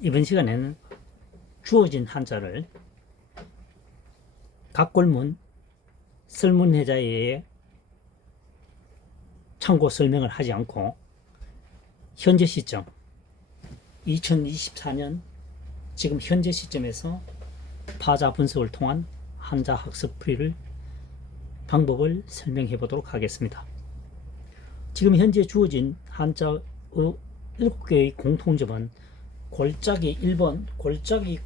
이번 시간에는 주어진 한자를 각골문 설문해자에 참고 설명을 하지 않고 현재 시점 2024년 지금 현재 시점에서 파자 분석을 통한 한자 학습 풀이를 방법을 설명해 보도록 하겠습니다. 지금 현재 주어진 한자의 7개의 공통점은 골짜기 1번 골짜기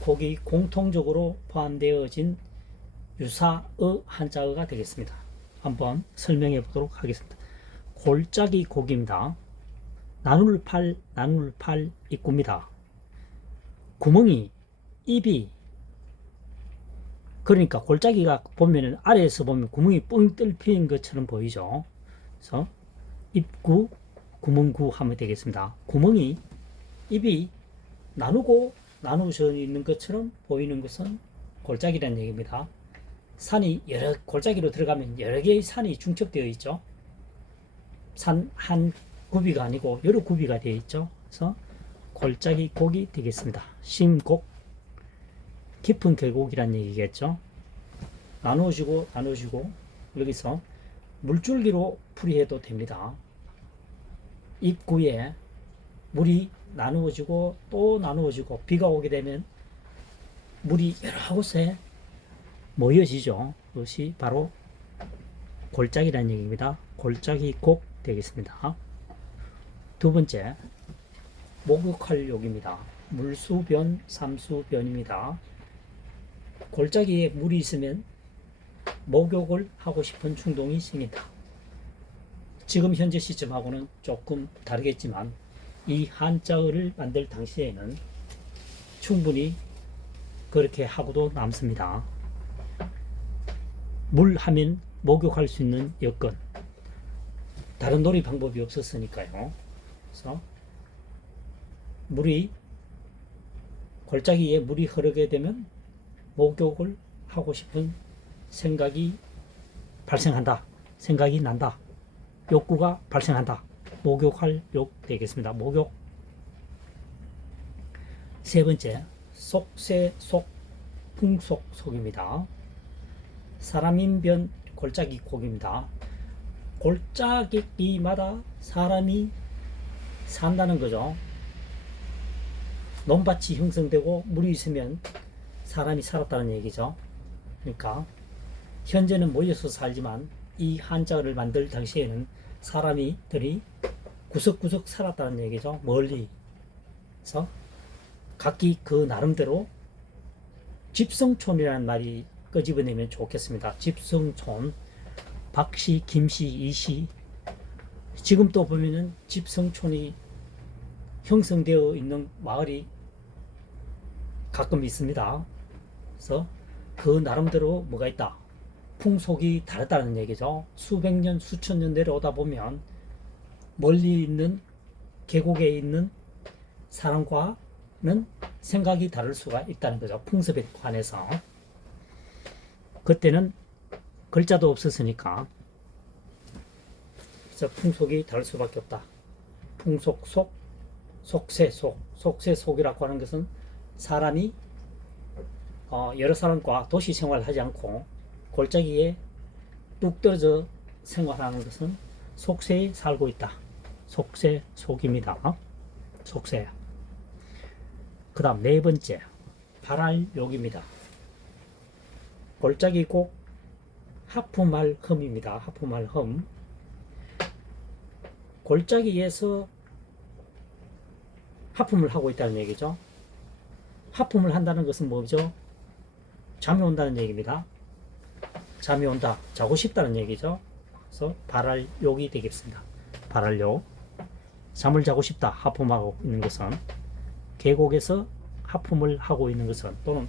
곡이 공통적으로 포함되어진 유사의 한자어가 되겠습니다. 한번 설명해 보도록 하겠습니다. 골짜기 곡입니다. 나눌 팔 입구입니다. 구멍이 입이 그러니까 골짜기가 보면은 아래에서 보면 구멍이 뻥 뚫린 것처럼 보이죠. 그래서 입구 구멍구 하면 되겠습니다. 구멍이 입이 나누어져 있는 것처럼 보이는 것은 골짜기라는 얘기입니다. 산이 골짜기로 들어가면 여러 개의 산이 중첩되어 있죠. 산 한 구비가 아니고 여러 구비가 되어 있죠. 그래서 골짜기 곡이 되겠습니다. 심곡, 깊은 계곡이라는 얘기겠죠. 나누어지고 여기서 물줄기로 풀이해도 됩니다. 입구에 물이 나누어지고 또 나누어지고 비가 오게 되면 물이 여러 곳에 모여지죠. 그것이 바로 골짜기라는 얘기입니다. 골짜기 곡 되겠습니다. 두 번째, 목욕할 욕입니다. 물수변, 삼수변입니다. 골짜기에 물이 있으면 목욕을 하고 싶은 충동이 생긴다. 지금 현재 시점하고는 조금 다르겠지만 이 한자어를 만들 당시에는 충분히 그렇게 하고도 남습니다. 물 하면 목욕할 수 있는 여건, 다른 놀이 방법이 없었으니까요. 그래서 골짜기에 물이 흐르게 되면 목욕을 하고 싶은 생각이 발생한다. 생각이 난다. 욕구가 발생한다. 목욕할 욕 되겠습니다. 목욕. 세 번째, 속세 속, 풍속 속입니다. 사람인변 골짜기 곡입니다. 골짜기마다 사람이 산다는 거죠. 논밭이 형성되고 물이 있으면 사람이 살았다는 얘기죠. 그러니까 현재는 모여서 살지만 이 한자어를 만들 당시에는 사람들이 구석구석 살았다는 얘기죠. 멀리. 그래서 각기 그 나름대로 집성촌이라는 말이 끄집어내면 좋겠습니다. 집성촌, 박씨, 김씨, 이씨. 지금 또 보면은 집성촌이 형성되어 있는 마을이 가끔 있습니다. 그래서 그 나름대로 뭐가 있다? 풍속이 다르다는 얘기죠. 수백 년, 수천 년 내려오다 보면 멀리 있는 계곡에 있는 사람과는 생각이 다를 수가 있다는 거죠. 풍습에 관해서. 그때는 글자도 없었으니까 그래서 풍속이 다를 수밖에 없다. 풍속 속, 속세 속, 속세 속이라고 하는 것은 사람이 여러 사람과 도시 생활을 하지 않고 골짜기에 뚝 떨어져 생활하는 것은 속세에 살고 있다. 속세 속입니다. 속세. 그 다음 네 번째, 발알욕입니다. 골짜기 곡 하프말 흠입니다. 하프말 흠. 골짜기에서 하품을 하고 있다는 얘기죠. 하품을 한다는 것은 뭐죠? 잠이 온다는 얘기입니다. 잠이 온다, 자고 싶다는 얘기죠. 그래서 발알욕이 되겠습니다. 발알욕. 잠을 자고 싶다, 하품하고 있는 것은. 계곡에서 하품을 하고 있는 것은, 또는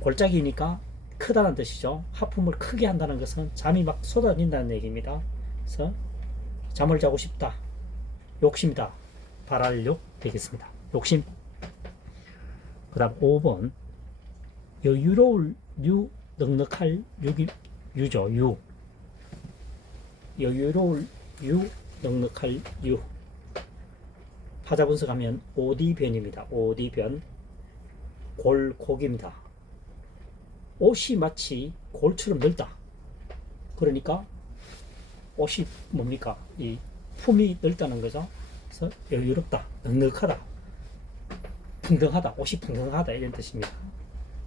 골짜기니까 크다는 뜻이죠. 하품을 크게 한다는 것은 잠이 막 쏟아진다는 얘기입니다. 그래서 잠을 자고 싶다, 욕심이다, 발알욕 되겠습니다. 욕심. 그 다음 5번, 여유로울 유, 넉넉할 유죠. 유. 여유로울 유, 넉넉할 유. 하자 분석하면 오디변입니다. 오디변. 골곡입니다. 옷이 마치 골처럼 넓다. 그러니까 옷이 뭡니까? 이 품이 넓다는 거죠. 그래서 여유롭다, 넉넉하다, 풍성하다, 옷이 풍성하다 이런 뜻입니다.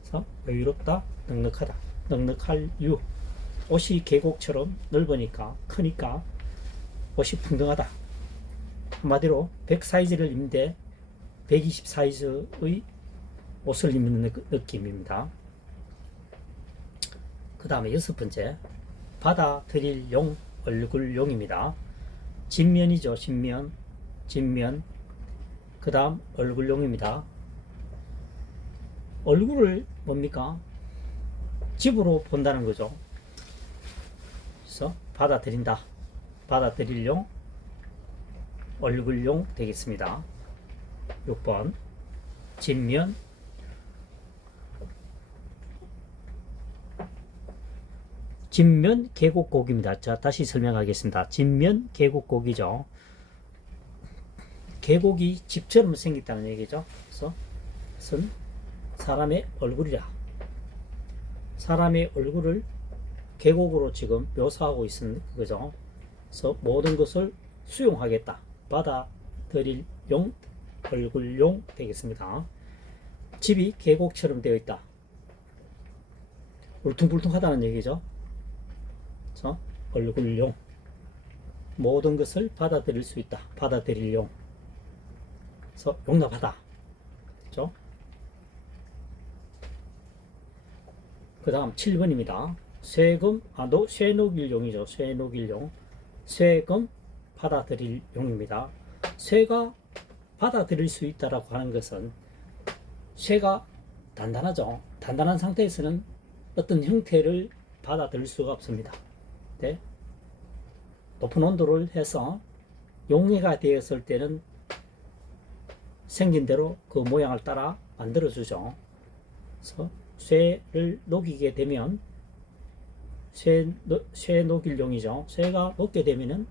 그래서 여유롭다, 넉넉하다, 넉넉할 유. 옷이 계곡처럼 넓으니까 크니까 옷이 풍성하다. 한마디로 100 사이즈를 입는데 120 사이즈의 옷을 입는 느낌입니다. 그 다음에 6번째, 받아들일 용, 얼굴용입니다. 진면이죠. 진면. 그 다음 얼굴용입니다. 얼굴을 뭡니까? 집으로 본다는 거죠. 그래서 받아들인다. 받아들일 용, 얼굴용 되겠습니다. 6번 진면. 진면 계곡곡입니다. 자, 다시 설명하겠습니다. 진면 계곡곡이죠. 계곡이 집처럼 생겼다는 얘기죠. 그래서 사람의 얼굴이라. 사람의 얼굴을 계곡으로 지금 묘사하고 있는 거죠. 그래서 모든 것을 수용하겠다. 받아들일 용, 얼굴용 되겠습니다. 집이 계곡처럼 되어 있다. 울퉁불퉁하다는 얘기죠. 그래서 얼굴용. 모든 것을 받아들일 수 있다. 받아들일 용. 그래서 용납하다. 그렇죠? 그 다음 7번입니다. 쇠금, 쇠녹일 용이죠. 쇠녹일 용. 쇠금 받아들일 용입니다. 쇠가 받아들일 수 있다라고 하는 것은 쇠가 단단하죠. 단단한 상태에서는 어떤 형태를 받아들일 수가 없습니다. 네? 높은 온도를 해서 용해가 되었을 때는 생긴 대로 그 모양을 따라 만들어주죠. 그래서 쇠를 녹이게 되면 쇠 녹일용이죠. 쇠가 녹게 되면은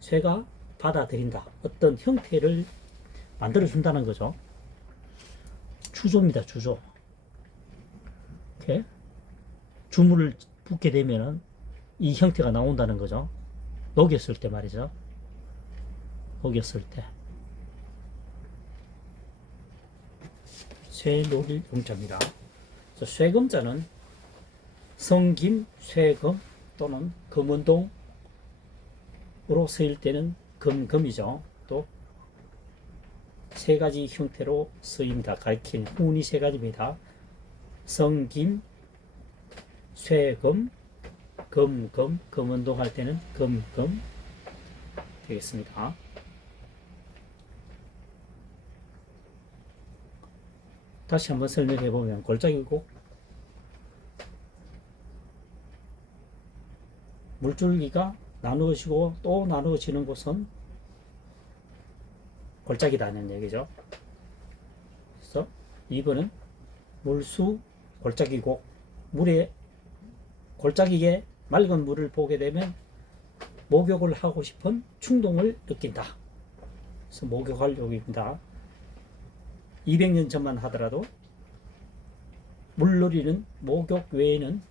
쇠가 받아들인다. 어떤 형태를 만들어준다는 거죠. 주조입니다. 주조. 이렇게 주물을 붓게 되면은 이 형태가 나온다는 거죠. 녹였을 때 말이죠. 녹였을 때. 쇠녹일 용자입니다. 쇠금자는 성김, 쇠금 또는 금운동으로 쓰일 때는 금이죠. 또 세 가지 형태로 쓰입니다. 가리킨 훈이 세 가지입니다. 성김, 쇠금, 금운동 할 때는 금 되겠습니다. 다시 한번 설명해 보면 골짜기고 물줄기가 나누어지고 또 나누어지는 곳은 골짜기라는 얘기죠. 그래서 2번은 물수 골짜기고 물에 골짜기에 맑은 물을 보게 되면 목욕을 하고 싶은 충동을 느낀다. 그래서 목욕할 욕입니다. 200년 전만 하더라도 물놀이는 목욕 외에는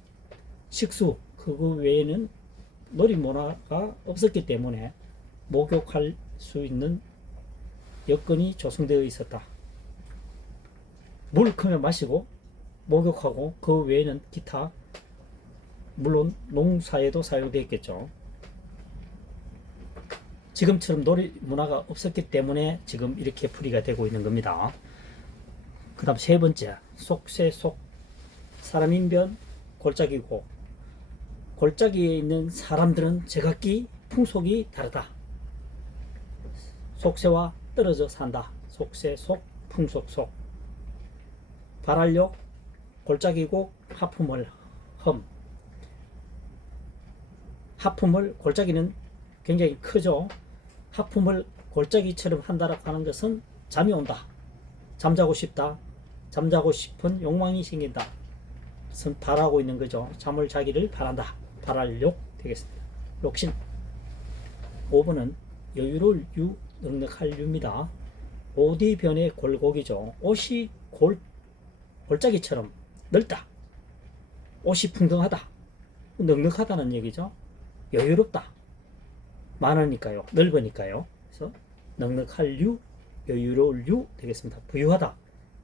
식수 그거 외에는 놀이 문화가 없었기 때문에 목욕할 수 있는 여건이 조성되어 있었다. 물 크면 마시고 목욕하고 그 외에는 기타 물론 농사에도 사용되었겠죠. 지금처럼 놀이 문화가 없었기 때문에 지금 이렇게 풀이가 되고 있는 겁니다. 그 다음 세 번째 속세 속 사람인변 골짜기고 골짜기에 있는 사람들은 제각기 풍속이 다르다. 속세와 떨어져 산다. 속세 속 풍속 속 발활력 골짜기고 하품을 험 하품을 골짜기는 굉장히 크죠. 하품을 골짜기처럼 한다라고 하는 것은 잠이 온다. 잠자고 싶다. 잠자고 싶은 욕망이 생긴다. 그것은 바라고 있는 거죠. 잠을 자기를 바란다. 발활욕 되겠습니다. 욕심. 5번은 여유로울 유, 넉넉할 유입니다. 옷이 변해 골고기죠. 옷이 골짜기처럼 넓다. 옷이 풍성하다. 넉넉하다는 얘기죠. 여유롭다. 많으니까요. 넓으니까요. 그래서 넉넉할 유, 여유로울 유 되겠습니다. 부유하다.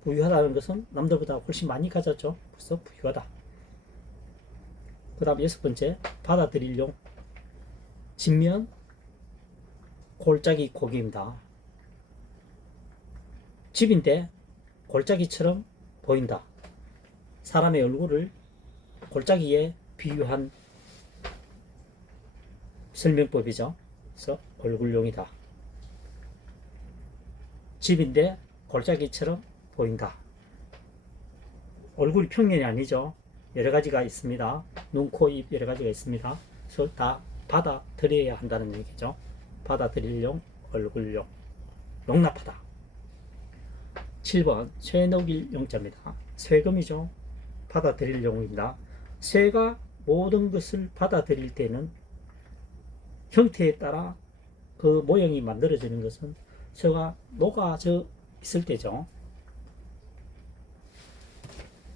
부유하다는 것은 남들보다 훨씬 많이 가졌죠. 그래서 부유하다. 그 다음 6번째, 받아들일 용. 진면 골짜기 고기입니다. 집인데 골짜기처럼 보인다. 사람의 얼굴을 골짜기에 비유한 설명법이죠. 그래서 얼굴용이다. 집인데 골짜기처럼 보인다. 얼굴이 평면이 아니죠. 여러 가지가 있습니다. 눈, 코, 입 여러 가지가 있습니다. 그래서 다 받아들여야 한다는 얘기죠. 받아들일 용, 얼굴용. 용납하다. 7번 쇠녹일 용자입니다. 쇠금이죠. 받아들일 용입니다. 쇠가 모든 것을 받아들일 때는 형태에 따라 그 모형이 만들어지는 것은 쇠가 녹아져 있을 때죠.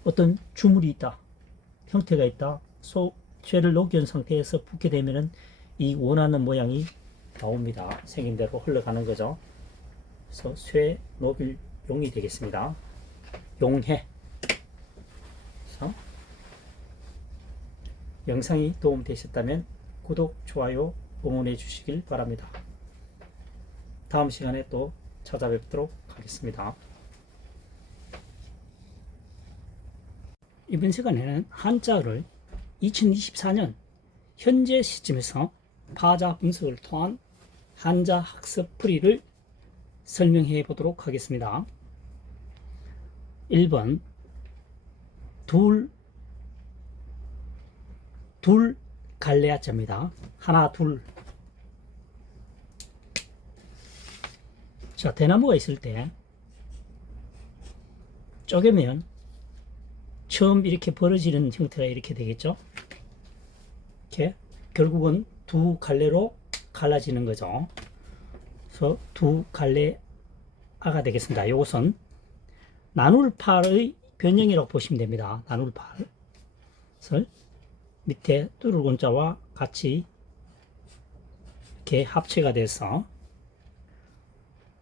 어떤 주물이 있다. 형태가 있다. 쇠를 녹여온 상태에서 붓게 되면은 이 원하는 모양이 나옵니다. 생긴 대로 흘러가는 거죠. 그래서 쇠 녹일 용이 되겠습니다. 용해. 그래서 영상이 도움되셨다면 구독, 좋아요, 응원해 주시길 바랍니다. 다음 시간에 또 찾아뵙도록 하겠습니다. 이번 시간에는 한자어를 2024년 현재 시점에서 파자 분석을 통한 한자 학습 풀이를 설명해 보도록 하겠습니다. 1번 둘 갈래아자입니다. 하나 둘. 자, 대나무가 있을 때 쪼개면 처음 이렇게 벌어지는 형태가 이렇게 되겠죠. 이렇게 결국은 두 갈래로 갈라지는 거죠. 그래서 두 갈래아가 되겠습니다. 이것은 나눌팔의 변형이라고 보시면 됩니다. 나눌팔. 그래서 밑에 뚫을 자와 같이 이렇게 합체가 돼서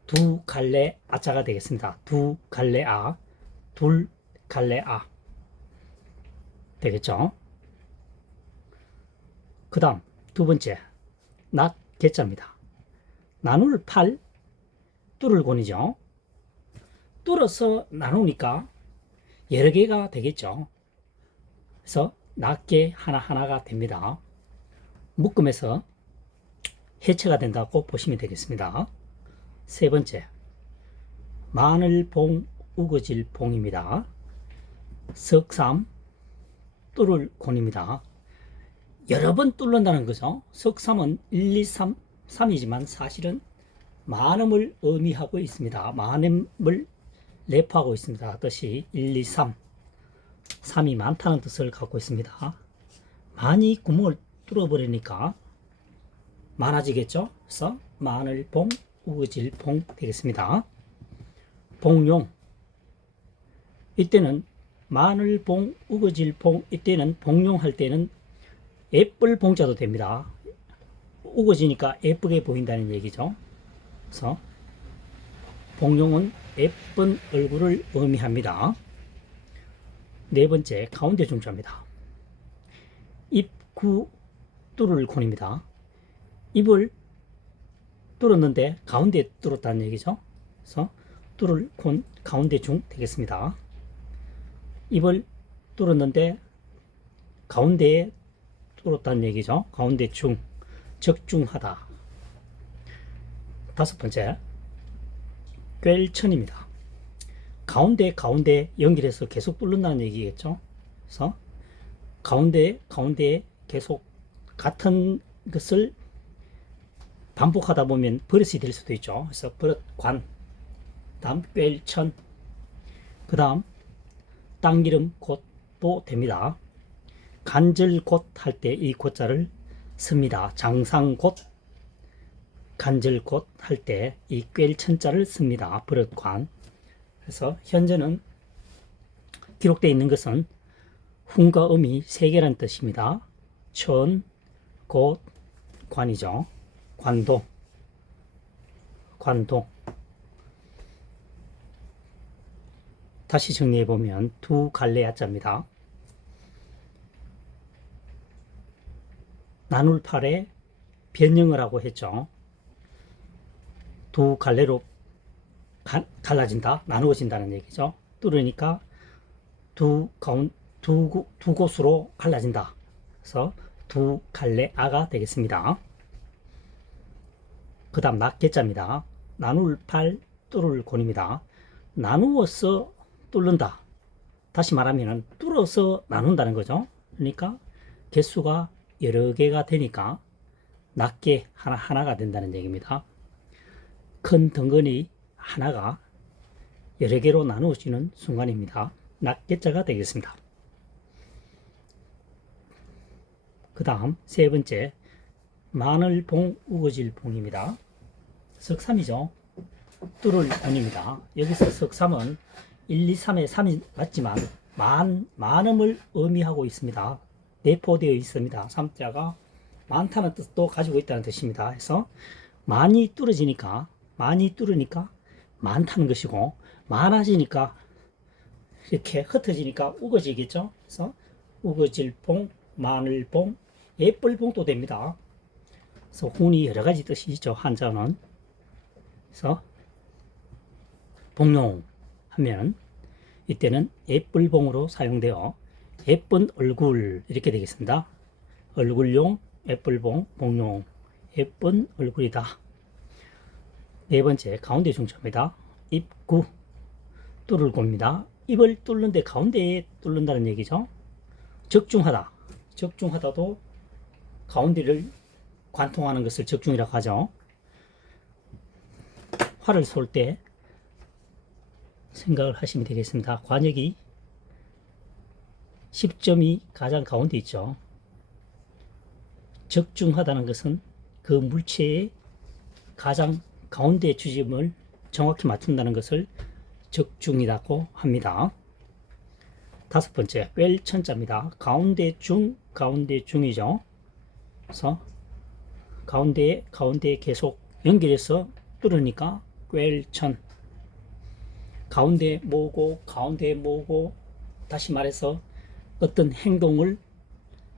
두 갈래 아자가 되겠습니다. 두 갈래 아, 둘 갈래 아 되겠죠. 그 다음 두 번째 낫 개자입니다. 나눌 팔 뚫을 곤이죠. 뚫어서 나누니까 여러 개가 되겠죠. 그래서 낫개 하나하나가 됩니다. 묶음에서 해체가 된다고 보시면 되겠습니다. 세 번째, 마늘봉, 우거질봉입니다. 석삼, 뚫을 곤입니다. 여러 번 뚫는다는 거죠. 석삼은 1, 2, 3, 3이지만 사실은 많음을 의미하고 있습니다. 많음을 내포하고 있습니다. 뜻이 1, 2, 3, 3이 많다는 뜻을 갖고 있습니다. 많이 구멍을 뚫어버리니까 많아지겠죠. 그래서 마늘봉, 우거질봉 되겠습니다. 봉용, 이때는 마늘봉, 우거질봉, 이때는 봉용할 때는 예쁠 봉자도 됩니다. 우거지니까 예쁘게 보인다는 얘기죠. 그래서 봉용은 예쁜 얼굴을 의미합니다. 네 번째, 가운데 중자입니다. 입구 뚫을 곤입니다. 입을 뚫었는데 가운데 뚫었다는 얘기죠. 그래서 뚫을 곤 가운데 중 되겠습니다. 입을 뚫었는데 가운데에 뚫었다는 얘기죠. 가운데 중, 적중하다. 다섯 번째, 꿰천입니다. 가운데 연결해서 계속 뚫는다는 얘기겠죠. 그래서 가운데 계속 같은 것을 반복하다 보면 버릇이 될 수도 있죠. 그래서 버릇관, 다음 꿰천, 그 다음 땅기름 곧도 됩니다. 간절곧 할 때 이 곧자를 씁니다. 장상곧, 간절곶 할 때 이 꿰천자를 씁니다. 버릇관. 그래서 현재는 기록되어 있는 것은 훈과 음이 세 개라는 뜻입니다. 천, 곶, 관이죠. 관동. 다시 정리해 보면 두 갈래 야자입니다. 나눌 팔에 변형을 하고 했죠. 두 갈래로 갈라진다, 나누어진다는 얘기죠. 뚫으니까 두 곳으로 갈라진다. 그래서 두 갈래 아가 되겠습니다. 그 다음 낱개자입니다. 나눌 팔, 뚫을 곤입니다. 나누어서 뚫는다. 다시 말하면 뚫어서 나눈다는 거죠. 그러니까 개수가 여러 개가 되니까 낱개 하나가 된다는 얘기입니다. 큰 덩어리 하나가 여러 개로 나누어지는 순간입니다. 낱개자가 되겠습니다. 그 다음 세 번째, 마늘봉, 우거질봉입니다. 석삼이죠. 뚫을 본입니다. 여기서 석삼은 1, 2, 3의 3이 맞지만 많음을 의미하고 있습니다. 내포되어 있습니다. 3자가 많다는 뜻도 가지고 있다는 뜻입니다. 그래서 많이 뚫으니까 많다는 것이고, 많아지니까 이렇게 흩어지니까 우거지겠죠. 그래서 우거질봉, 마늘봉, 예쁠봉도 됩니다. 그래서 훈이 여러 가지 뜻이 있죠. 한자는. 그래서 봉용 하면 이때는 예쁠봉으로 사용되어 예쁜 얼굴 이렇게 되겠습니다. 얼굴용, 예쁠봉, 봉용, 예쁜 얼굴이다. 네 번째, 가운데 중점입니다. 입구, 뚫을 곳입니다. 입을 뚫는데 가운데에 뚫는다는 얘기죠. 적중하다도 가운데를 관통하는 것을 적중이라고 하죠. 활을 쏠 때 생각을 하시면 되겠습니다. 관역이 10점이 가장 가운데 있죠. 적중하다는 것은 그 물체의 가장 가운데 주점을 정확히 맞춘다는 것을 적중이라고 합니다. 다섯 번째, 꿰천자입니다. 가운데 중이죠. 그래서 가운데에 계속 연결해서 뚫으니까 꿰천. 가운데 모으고 다시 말해서 어떤 행동을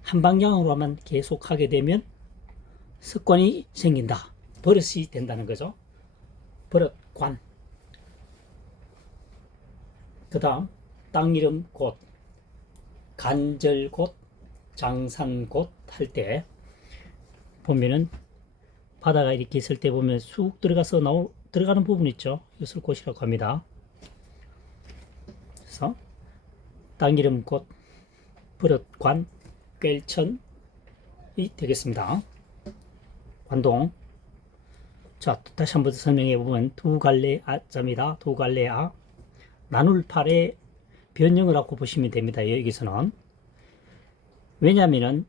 한 방향으로만 계속하게 되면 습관이 생긴다. 버릇이 된다는 거죠. 버릇관. 그 다음 땅 이름 곳, 간절곶, 장산곶 할 때 보면은 바다가 이렇게 있을 때 보면 쑥 들어가는 부분 있죠. 이것을 곳이라고 합니다. 그래서 땅 이름 곳, 버릇관, 꿰천이 되겠습니다. 관동. 자, 다시 한번 설명해 보면 두 갈래 아자입니다. 두 갈래 아. 나눌 팔에 변형을 하고 보시면 됩니다. 여기서는. 왜냐하면은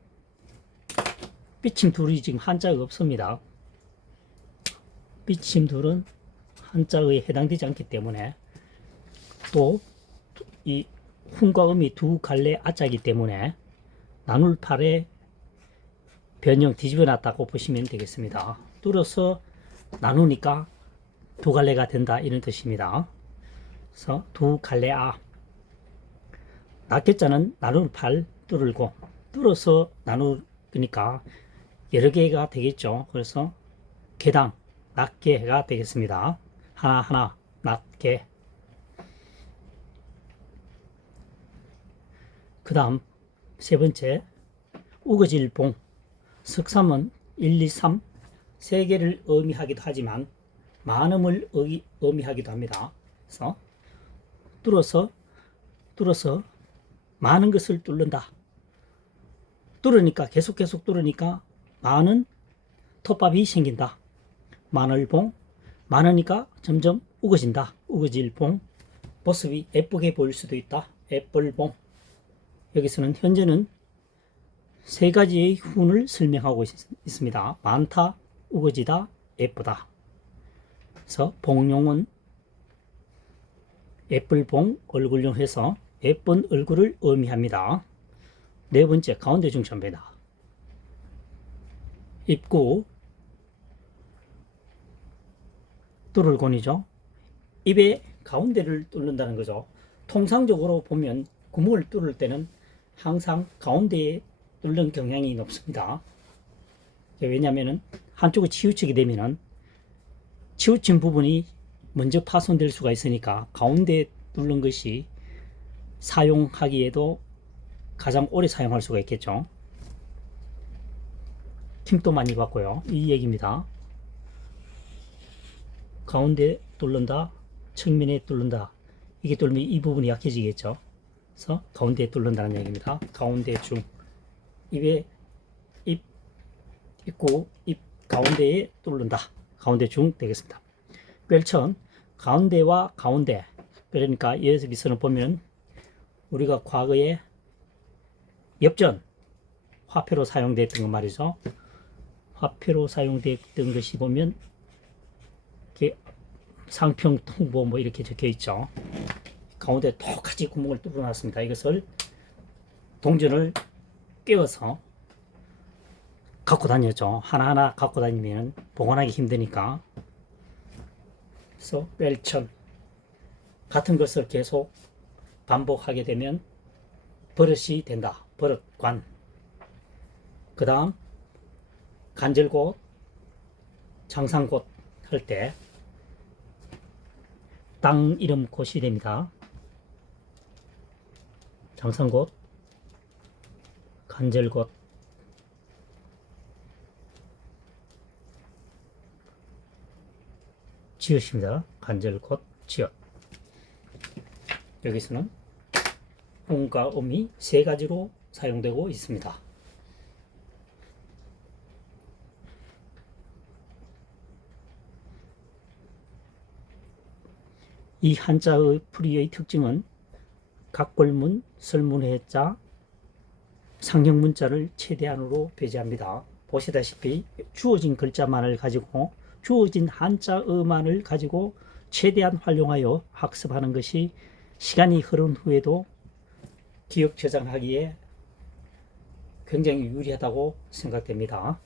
삐침 둘이 지금 한자가 없습니다. 삐침 둘은 한자에 해당되지 않기 때문에, 또 이 훈과 음이 두 갈래 아자이기 때문에 나눌 팔에 변형 뒤집어 놨다고 보시면 되겠습니다. 뚫어서 나누니까 두 갈래가 된다, 이런 뜻입니다. 그래서 두 갈래 아. 낱개자는 나눌 팔 뚫을고, 뚫어서 나누니까 여러 개가 되겠죠. 그래서 개당 낱개가 되겠습니다. 하나하나 낱개. 그 다음 세 번째, 우거질봉. 석삼은 1, 2, 3 세 개를 의미하기도 하지만 많음을 의미하기도 합니다. 그래서 뚫어서 많은 것을 뚫는다. 뚫으니까 계속 뚫으니까 많은 톱밥이 생긴다. 마늘봉. 많으니까 점점 우거진다. 우거질봉. 모습이 예쁘게 보일 수도 있다. 예쁠봉. 여기서는 현재는 세 가지의 훈을 설명하고 있습니다. 많다, 우거지다, 예쁘다. 그래서 봉용은 예쁠봉 얼굴용 해서 예쁜 얼굴을 의미합니다. 네 번째 가운데 중점입니다. 입구 뚫을곤이죠. 입의 가운데를 뚫는다는 거죠. 통상적으로 보면 구멍을 뚫을 때는 항상 가운데에 뚫는 경향이 높습니다. 왜냐하면 한쪽이 치우치게 되면은 치우친 부분이 먼저 파손될 수가 있으니까 가운데에 뚫는 것이 사용하기에도 가장 오래 사용할 수가 있겠죠. 힘도 많이 받고요. 이 얘기입니다. 가운데 뚫는다, 측면에 뚫는다. 이게 뚫으면 이 부분이 약해지겠죠. 그래서 가운데에 뚫는다는 얘기입니다. 가운데 중 입에 입 입구 입 가운데에 뚫는다. 가운데 중 되겠습니다. 꿰천 가운데와 가운데, 그러니까 여기서는 보면 우리가 과거에 엽전 화폐로 사용됐던 것 말이죠. 화폐로 사용됐던 것이 보면 이렇게 상평 통보 뭐 이렇게 적혀 있죠. 가운데 똑같이 구멍을 뚫어놨습니다. 이것을 동전을 끼워서 갖고 다녔죠. 하나하나 갖고 다니면 보관하기 힘드니까. 그래서 뺄천 같은 것을 계속 반복하게 되면 버릇이 된다. 버릇관. 그 다음 간절곶, 장상곶 할 때 땅 이름 곶이 됩니다. 장상곶, 간절곶, 지읒입니다. 간절곶, 지읒. 여기서는 음과 음이 세 가지로 사용되고 있습니다. 이 한자의 풀이의 특징은 각골문, 설문해자, 상형 문자를 최대한으로 배제합니다. 보시다시피 주어진 글자만을 가지고 주어진 한자어만을 가지고 최대한 활용하여 학습하는 것이 시간이 흐른 후에도 기억 저장하기에 굉장히 유리하다고 생각됩니다.